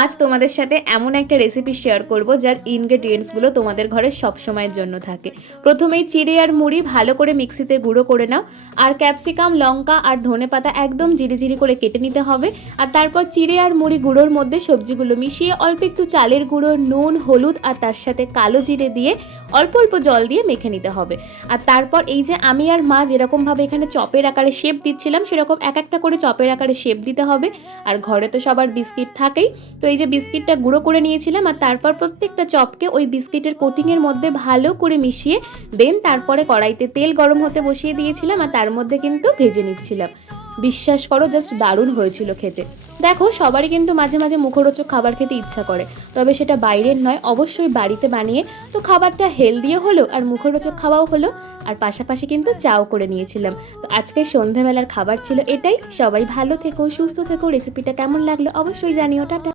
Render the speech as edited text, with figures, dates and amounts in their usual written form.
আজ তোমাদের সাথে এমন একটা রেসিপি শেয়ার করব যার ইনগ্রেডিয়েন্টসগুলো তোমাদের ঘরে সব সময়ের জন্য থাকে। প্রথমেই চিড়ে আর মুড়ি ভালো করে মিক্সিতে গুঁড়ো করে নাও। আর ক্যাপসিকাম, লঙ্কা আর ধনেপাতা একদম জিরি করে কেটে নিতে হবে। আর তারপর চিড়ে আর মুড়ি গুঁড়োর মধ্যে সবজিগুলো মিশিয়ে অল্প একটু চালের গুঁড়ো, নুন, হলুদ আর তার সাথে কালো জিরে দিয়ে অল্প অল্প জল দিয়ে মেখে নিতে হবে। আর তারপর এই যে আমি আর মা যেরকমভাবে এখানে চপের আকারে শেপ দিচ্ছিলাম, সেরকম এক একটা করে চপের আকারে শেপ দিতে হবে। আর ঘরে তো সবার বিস্কিট থাকেই, তো এই যে বিস্কিটটা গুঁড়ো করে নিয়েছিলাম আর তারপর প্রত্যেকটা চপকে ওই বিস্কিটের কোটিংয়ের মধ্যে ভালো করে মিশিয়ে দেন তারপরে কড়াইতে তেল গরম হতে বসিয়ে দিয়েছিলাম আর তার মধ্যে কিন্তু ভেজে নিচ্ছিলাম। বিশ্বাস করো, জাস্ট দারুণ হয়েছিল খেতে। দেখো, সবারই কিন্তু মাঝে মাঝে মুখরোচক খাবার খেতে ইচ্ছা করে, তবে সেটা বাইরের নয়, অবশ্যই বাড়িতে বানিয়ে। তো খাবারটা হেলদিও হলো আর মুখরোচক খাওয়াও হলো। আর পাশাপাশি কিন্তু চাও করে নিয়েছিলাম। তো আজকে সন্ধ্যাবেলার খাবার ছিল এটাই। সবাই ভালো থেকো, সুস্থ থেকো। রেসিপিটা কেমন লাগলো অবশ্যই জানিও। টাটা।